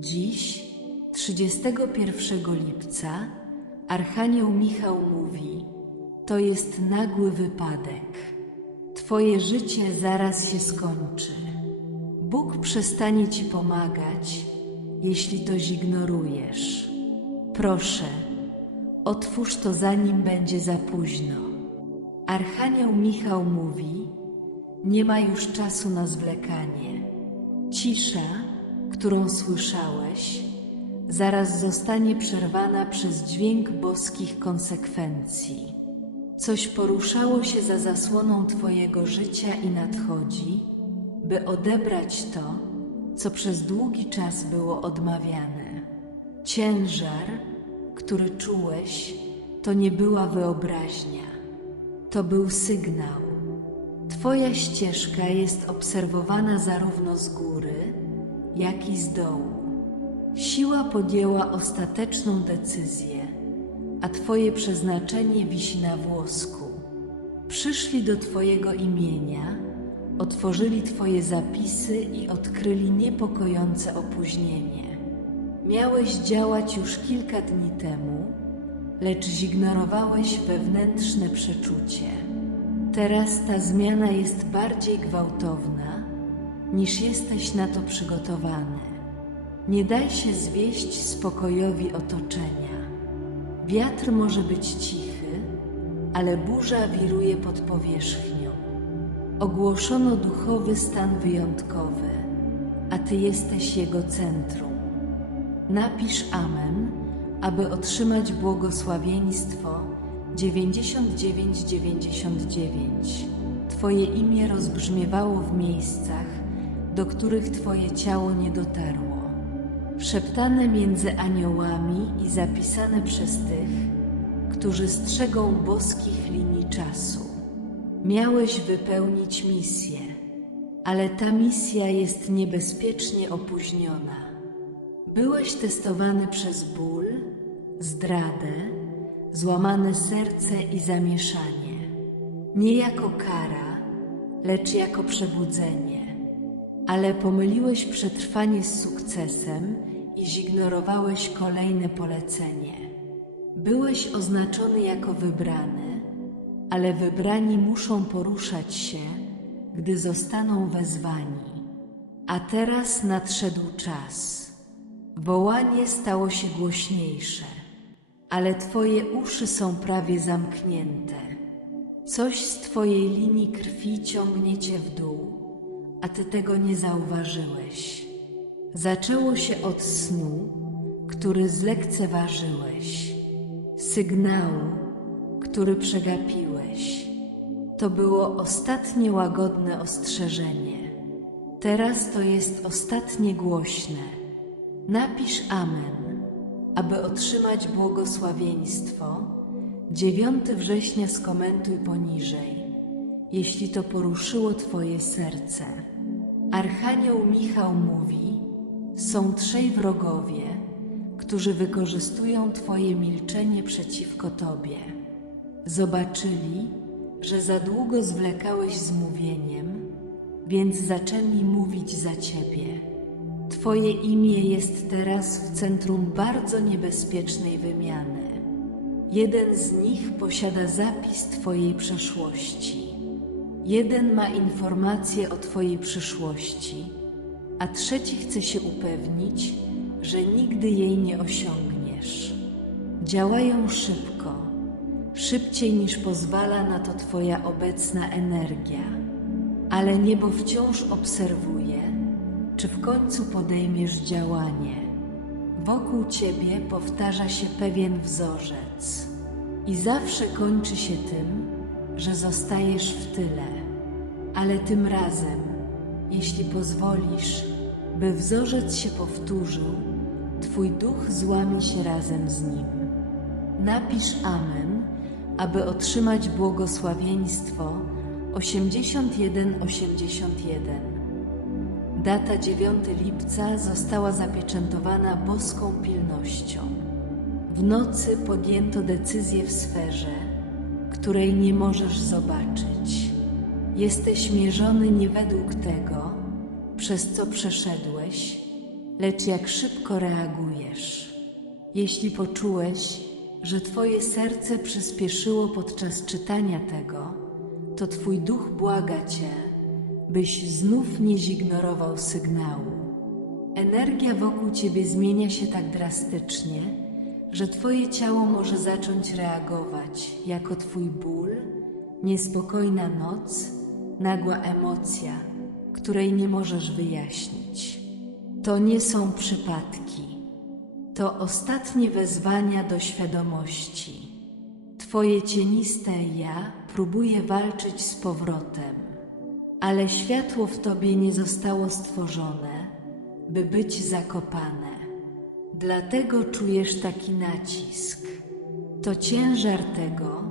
Dziś, 31 lipca, Archanioł Michał mówi: To jest nagły wypadek. Twoje życie zaraz się skończy. Bóg przestanie ci pomagać, jeśli to zignorujesz. Proszę, otwórz to zanim będzie za późno. Archanioł Michał mówi: Nie ma już czasu na zwlekanie. Cisza, którą słyszałeś, zaraz zostanie przerwana przez dźwięk boskich konsekwencji. Coś poruszało się za zasłoną Twojego życia i nadchodzi, by odebrać to, co przez długi czas było odmawiane. Ciężar, który czułeś, to nie była wyobraźnia, to był sygnał. Twoja ścieżka jest obserwowana zarówno z góry, jak i z dołu. Siła podjęła ostateczną decyzję, a Twoje przeznaczenie wisi na włosku. Przyszli do Twojego imienia, otworzyli Twoje zapisy i odkryli niepokojące opóźnienie. Miałeś działać już kilka dni temu, lecz zignorowałeś wewnętrzne przeczucie. Teraz ta zmiana jest bardziej gwałtowna, niż jesteś na to przygotowany. Nie daj się zwieść spokojowi otoczenia. Wiatr może być cichy, ale burza wiruje pod powierzchnią. Ogłoszono duchowy stan wyjątkowy, a ty jesteś jego centrum. Napisz Amen, aby otrzymać błogosławieństwo 9999. Twoje imię rozbrzmiewało w miejscach, do których Twoje ciało nie dotarło. Szeptane między aniołami i zapisane przez tych, którzy strzegą boskich linii czasu. Miałeś wypełnić misję, ale ta misja jest niebezpiecznie opóźniona. Byłeś testowany przez ból, zdradę, złamane serce i zamieszanie. Nie jako kara, lecz jako przebudzenie. Ale pomyliłeś przetrwanie z sukcesem i zignorowałeś kolejne polecenie. Byłeś oznaczony jako wybrany, ale wybrani muszą poruszać się, gdy zostaną wezwani. A teraz nadszedł czas. Wołanie stało się głośniejsze, ale Twoje uszy są prawie zamknięte. Coś z Twojej linii krwi ciągnie Cię w dół, a Ty tego nie zauważyłeś. Zaczęło się od snu, który zlekceważyłeś, sygnału, który przegapiłeś. To było ostatnie łagodne ostrzeżenie. Teraz to jest ostatnie głośne. Napisz Amen, aby otrzymać błogosławieństwo. 9 września skomentuj poniżej, jeśli to poruszyło Twoje serce. Archanioł Michał mówi: Są trzej wrogowie, którzy wykorzystują Twoje milczenie przeciwko Tobie. Zobaczyli, że za długo zwlekałeś z mówieniem, więc zaczęli mówić za Ciebie. Twoje imię jest teraz w centrum bardzo niebezpiecznej wymiany. Jeden z nich posiada zapis Twojej przeszłości. Jeden ma informacje o Twojej przyszłości, a trzeci chce się upewnić, że nigdy jej nie osiągniesz. Działają szybko, szybciej niż pozwala na to Twoja obecna energia, ale niebo wciąż obserwuje, czy w końcu podejmiesz działanie. Wokół Ciebie powtarza się pewien wzorzec i zawsze kończy się tym, że zostajesz w tyle. Ale tym razem, jeśli pozwolisz, by wzorzec się powtórzył, Twój duch złamie się razem z nim. Napisz Amen, aby otrzymać błogosławieństwo 8181. Data 9 lipca została zapieczętowana boską pilnością. W nocy podjęto decyzję w sferze, której nie możesz zobaczyć. Jesteś mierzony nie według tego, przez co przeszedłeś, lecz jak szybko reagujesz. Jeśli poczułeś, że Twoje serce przyspieszyło podczas czytania tego, to Twój duch błaga Cię, byś znów nie zignorował sygnału. Energia wokół Ciebie zmienia się tak drastycznie, że Twoje ciało może zacząć reagować jako Twój ból, niespokojna noc, nagła emocja, której nie możesz wyjaśnić. To nie są przypadki. To ostatnie wezwania do świadomości. Twoje cieniste ja próbuje walczyć z powrotem, ale światło w tobie nie zostało stworzone, by być zakopane. Dlatego czujesz taki nacisk. To ciężar tego,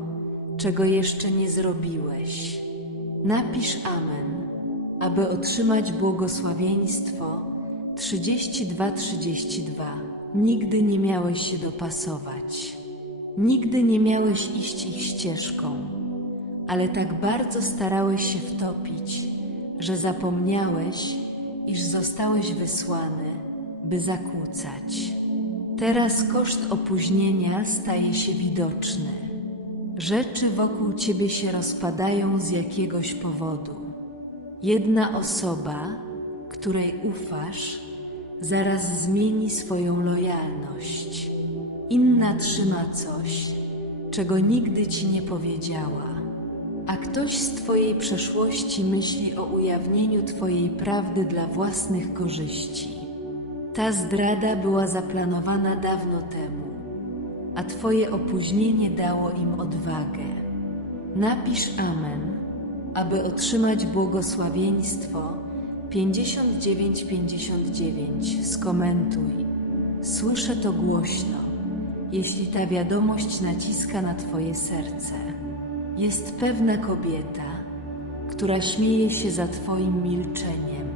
czego jeszcze nie zrobiłeś. Napisz Amen, aby otrzymać błogosławieństwo 32-32. Nigdy nie miałeś się dopasować. Nigdy nie miałeś iść ich ścieżką, ale tak bardzo starałeś się wtopić, że zapomniałeś, iż zostałeś wysłany, by zakłócać. Teraz koszt opóźnienia staje się widoczny. Rzeczy wokół ciebie się rozpadają z jakiegoś powodu. Jedna osoba, której ufasz, zaraz zmieni swoją lojalność. Inna trzyma coś, czego nigdy ci nie powiedziała. A ktoś z Twojej przeszłości myśli o ujawnieniu Twojej prawdy dla własnych korzyści. Ta zdrada była zaplanowana dawno temu, a Twoje opóźnienie dało im odwagę. Napisz Amen, aby otrzymać błogosławieństwo 5959. Skomentuj. Słyszę to głośno, jeśli ta wiadomość naciska na Twoje serce. Jest pewna kobieta, która śmieje się za Twoim milczeniem.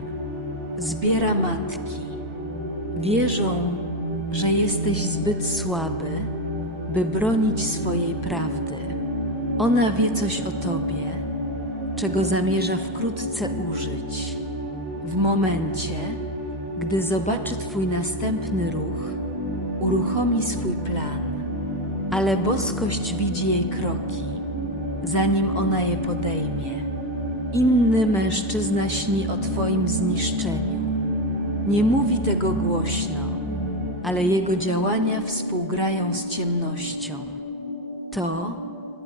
Zbiera matki. Wierzą, że jesteś zbyt słaby, by bronić swojej prawdy. Ona wie coś o Tobie, czego zamierza wkrótce użyć. W momencie, gdy zobaczy Twój następny ruch, uruchomi swój plan, ale boskość widzi jej kroki, zanim ona je podejmie. Inny mężczyzna śni o Twoim zniszczeniu. Nie mówi tego głośno, ale jego działania współgrają z ciemnością. To,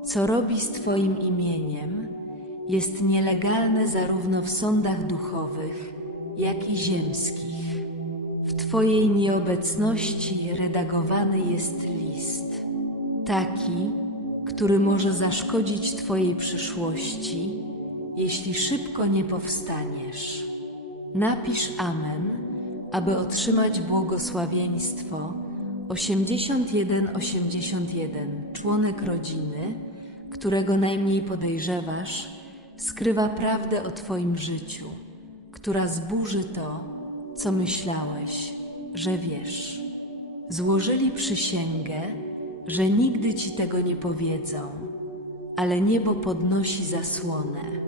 co robi z Twoim imieniem, jest nielegalne zarówno w sądach duchowych, jak i ziemskich. W Twojej nieobecności redagowany jest list, taki, który może zaszkodzić Twojej przyszłości, jeśli szybko nie powstaniesz. Napisz Amen, aby otrzymać błogosławieństwo 8181. Członek rodziny, którego najmniej podejrzewasz, skrywa prawdę o Twoim życiu, która zburzy to, co myślałeś, że wiesz. Złożyli przysięgę, że nigdy Ci tego nie powiedzą, ale niebo podnosi zasłonę.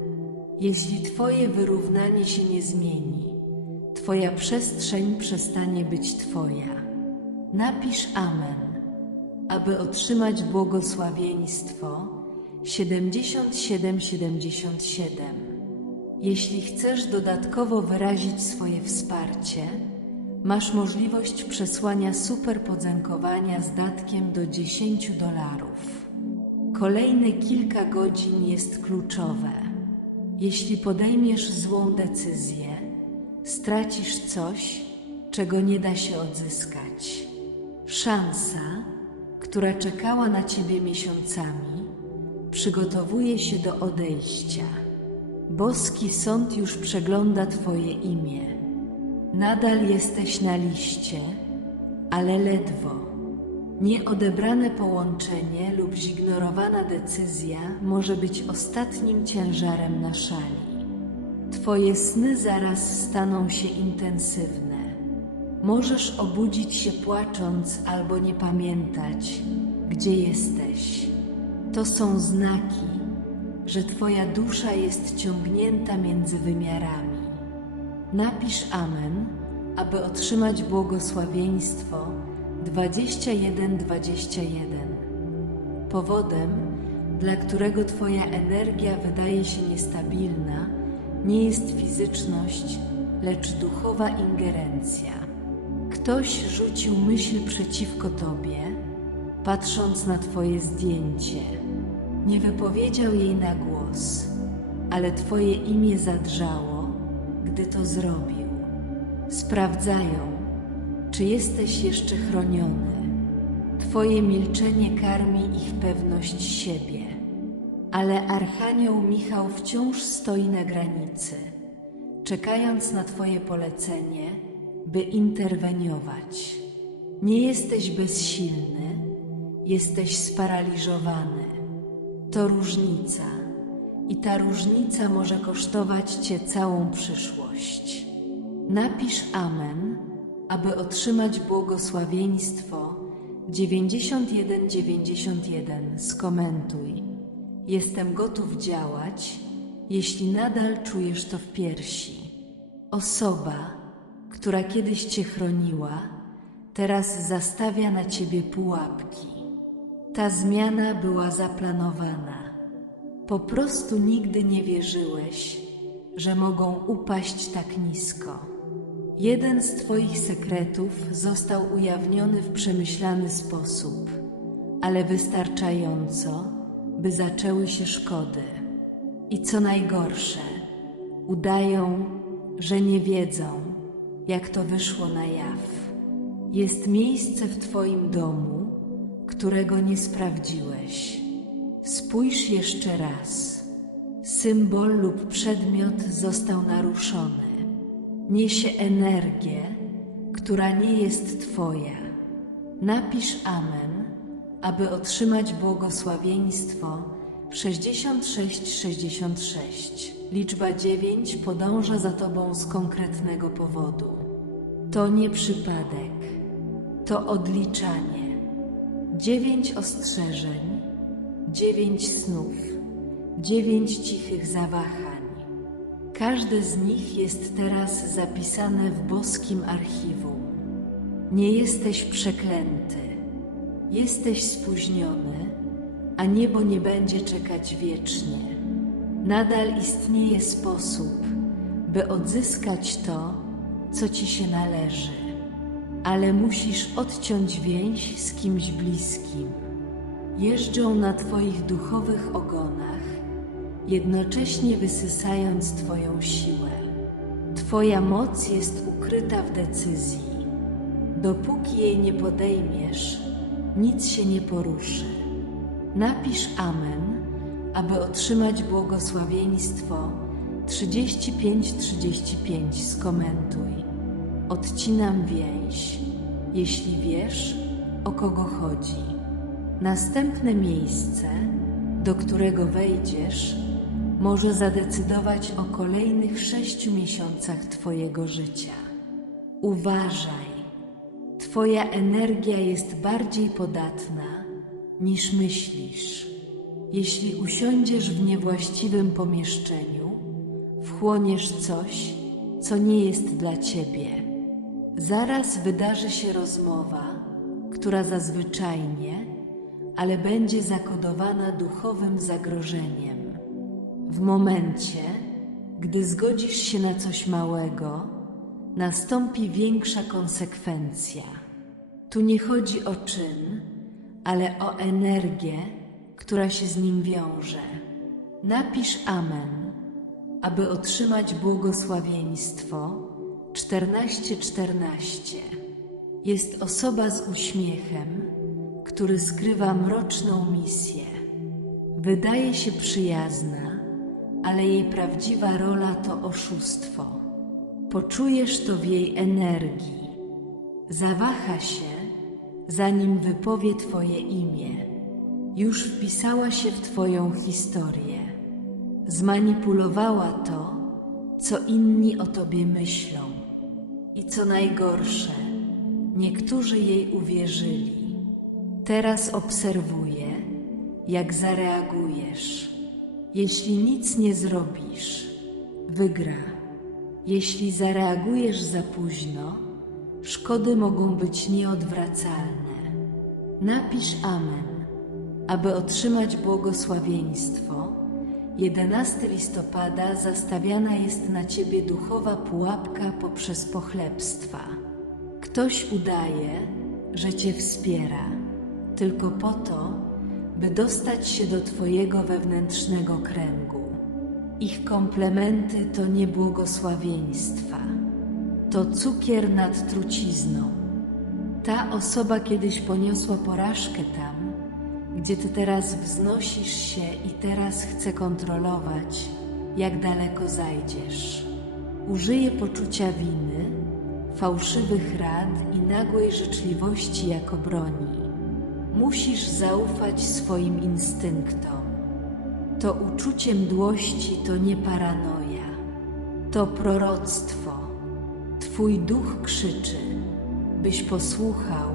Jeśli Twoje wyrównanie się nie zmieni, Twoja przestrzeń przestanie być Twoja. Napisz Amen, aby otrzymać błogosławieństwo 7777. Jeśli chcesz dodatkowo wyrazić swoje wsparcie, masz możliwość przesłania super podziękowania z datkiem do 10 dolarów. Kolejne kilka godzin jest kluczowe. Jeśli podejmiesz złą decyzję, stracisz coś, czego nie da się odzyskać. Szansa, która czekała na ciebie miesiącami, przygotowuje się do odejścia. Boski sąd już przegląda Twoje imię. Nadal jesteś na liście, ale ledwo. Nieodebrane połączenie lub zignorowana decyzja może być ostatnim ciężarem na szali. Twoje sny zaraz staną się intensywne. Możesz obudzić się płacząc albo nie pamiętać, gdzie jesteś. To są znaki, że Twoja dusza jest ciągnięta między wymiarami. Napisz Amen, aby otrzymać błogosławieństwo 2121. Powodem, dla którego Twoja energia wydaje się niestabilna, nie jest fizyczność, lecz duchowa ingerencja. Ktoś rzucił myśl przeciwko Tobie, patrząc na Twoje zdjęcie. Nie wypowiedział jej na głos, ale Twoje imię zadrżało, gdy to zrobił. Sprawdzają, czy jesteś jeszcze chroniony. Twoje milczenie karmi ich pewność siebie. Ale Archanioł Michał wciąż stoi na granicy, czekając na Twoje polecenie, by interweniować. Nie jesteś bezsilny, jesteś sparaliżowany. To różnica, i ta różnica może kosztować Cię całą przyszłość. Napisz Amen, aby otrzymać błogosławieństwo 9191. Skomentuj. Jestem gotów działać, jeśli nadal czujesz to w piersi. Osoba, która kiedyś Cię chroniła, teraz zastawia na Ciebie pułapki. Ta zmiana była zaplanowana. Po prostu nigdy nie wierzyłeś, że mogą upaść tak nisko. Jeden z Twoich sekretów został ujawniony w przemyślany sposób, ale wystarczająco, by zaczęły się szkody. I co najgorsze, udają, że nie wiedzą, jak to wyszło na jaw. Jest miejsce w Twoim domu, którego nie sprawdziłeś. Spójrz jeszcze raz. Symbol lub przedmiot został naruszony. Niesie energię, która nie jest Twoja. Napisz Amen, aby otrzymać błogosławieństwo 6666. Liczba 9 podąża za Tobą z konkretnego powodu. To nie przypadek, to odliczanie. Dziewięć ostrzeżeń, dziewięć snów, dziewięć cichych zawahań. Każde z nich jest teraz zapisane w boskim archiwum. Nie jesteś przeklęty, jesteś spóźniony, a niebo nie będzie czekać wiecznie. Nadal istnieje sposób, by odzyskać to, co ci się należy, ale musisz odciąć więź z kimś bliskim. Jeżdżą na Twoich duchowych ogonach, jednocześnie wysysając Twoją siłę. Twoja moc jest ukryta w decyzji. Dopóki jej nie podejmiesz, nic się nie poruszy. Napisz Amen, aby otrzymać błogosławieństwo 35-35. Skomentuj. Odcinam więź, jeśli wiesz, o kogo chodzi. Następne miejsce, do którego wejdziesz, może zadecydować o kolejnych sześciu miesiącach Twojego życia. Uważaj, Twoja energia jest bardziej podatna niż myślisz. Jeśli usiądziesz w niewłaściwym pomieszczeniu, wchłoniesz coś, co nie jest dla Ciebie. Zaraz wydarzy się rozmowa, która zazwyczajnie, ale będzie zakodowana duchowym zagrożeniem. W momencie, gdy zgodzisz się na coś małego, nastąpi większa konsekwencja. Tu nie chodzi o czyn, ale o energię, która się z nim wiąże. Napisz Amen, aby otrzymać błogosławieństwo 1414. Jest osoba z uśmiechem, który skrywa mroczną misję. Wydaje się przyjazna, ale jej prawdziwa rola to oszustwo. Poczujesz to w jej energii. Zawaha się, zanim wypowie Twoje imię. Już wpisała się w Twoją historię. Zmanipulowała to, co inni o Tobie myślą. I co najgorsze, niektórzy jej uwierzyli. Teraz obserwuję, jak zareagujesz. Jeśli nic nie zrobisz, wygra. Jeśli zareagujesz za późno, Szkody mogą być nieodwracalne. Napisz Amen, aby otrzymać błogosławieństwo. 11 listopada zastawiana jest na ciebie duchowa pułapka poprzez pochlebstwa. Ktoś udaje, że cię wspiera, tylko po to, by dostać się do twojego wewnętrznego kręgu. Ich komplementy to nie błogosławieństwa, to cukier nad trucizną. Ta osoba kiedyś poniosła porażkę tam, gdzie ty teraz wznosisz się i teraz chce kontrolować, jak daleko zajdziesz. Użyje poczucia winy, fałszywych rad i nagłej życzliwości jako broni. Musisz zaufać swoim instynktom. To uczucie mdłości to nie paranoja, to proroctwo. Twój duch krzyczy, byś posłuchał,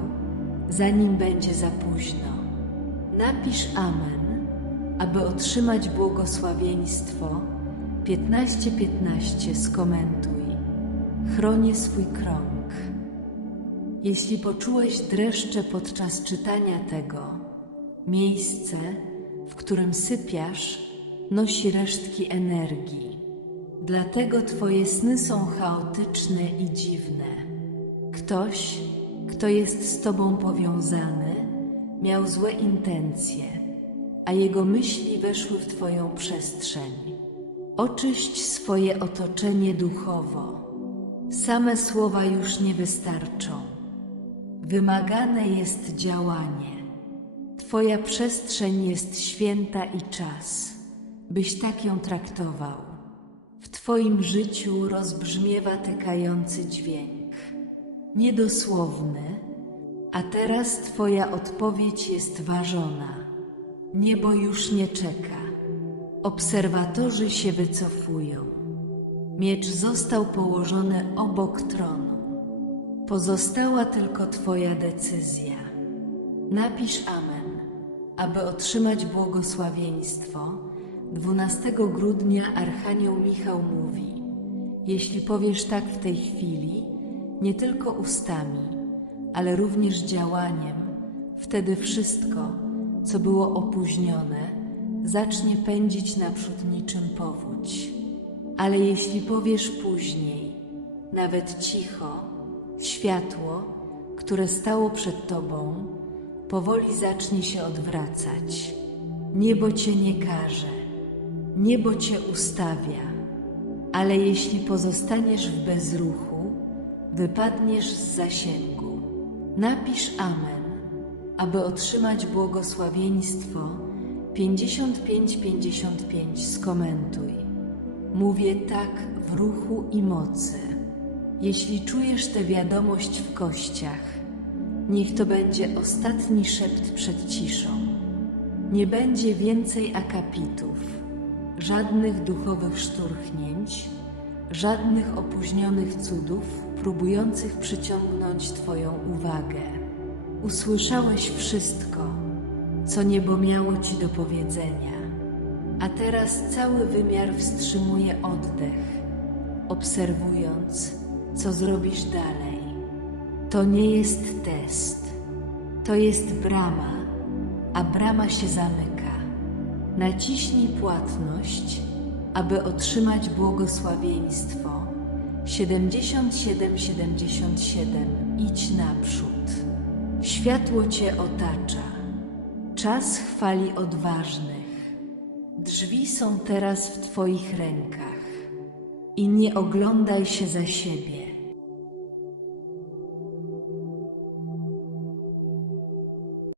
zanim będzie za późno. Napisz Amen, aby otrzymać błogosławieństwo. 15:15 skomentuj. Chronię swój krąg. Jeśli poczułeś dreszcze podczas czytania tego, miejsce, w którym sypiasz, nosi resztki energii. Dlatego Twoje sny są chaotyczne i dziwne. Ktoś, kto jest z Tobą powiązany, miał złe intencje, a jego myśli weszły w Twoją przestrzeń. Oczyść swoje otoczenie duchowo. Same słowa już nie wystarczą. Wymagane jest działanie. Twoja przestrzeń jest święta i czas, byś tak ją traktował. W Twoim życiu rozbrzmiewa tykający dźwięk. Niedosłowny, a teraz Twoja odpowiedź jest ważona. Niebo już nie czeka. Obserwatorzy się wycofują. Miecz został położony obok tronu. Pozostała tylko Twoja decyzja. Napisz Amen, aby otrzymać błogosławieństwo. 12 grudnia Archanioł Michał mówi: Jeśli powiesz tak w tej chwili, nie tylko ustami, ale również działaniem, wtedy wszystko, co było opóźnione, zacznie pędzić naprzód niczym powódź. Ale jeśli powiesz później, nawet cicho, światło, które stało przed tobą, powoli zacznie się odwracać. Niebo cię nie karze, niebo cię ustawia, ale jeśli pozostaniesz w bezruchu, wypadniesz z zasięgu. Napisz Amen, aby otrzymać błogosławieństwo 55-55 skomentuj. Mówię tak w ruchu i mocy. Jeśli czujesz tę wiadomość w kościach, niech to będzie ostatni szept przed ciszą. Nie będzie więcej akapitów, żadnych duchowych szturchnięć, żadnych opóźnionych cudów próbujących przyciągnąć Twoją uwagę. Usłyszałeś wszystko, co niebo miało Ci do powiedzenia, a teraz cały wymiar wstrzymuje oddech, obserwując, co zrobisz dalej. To nie jest test, to jest brama, a brama się zamyka. Naciśnij płatność, aby otrzymać błogosławieństwo. 7777 Idź naprzód. Światło Cię otacza. Czas chwali odważnych. Drzwi są teraz w Twoich rękach. I nie oglądaj się za siebie.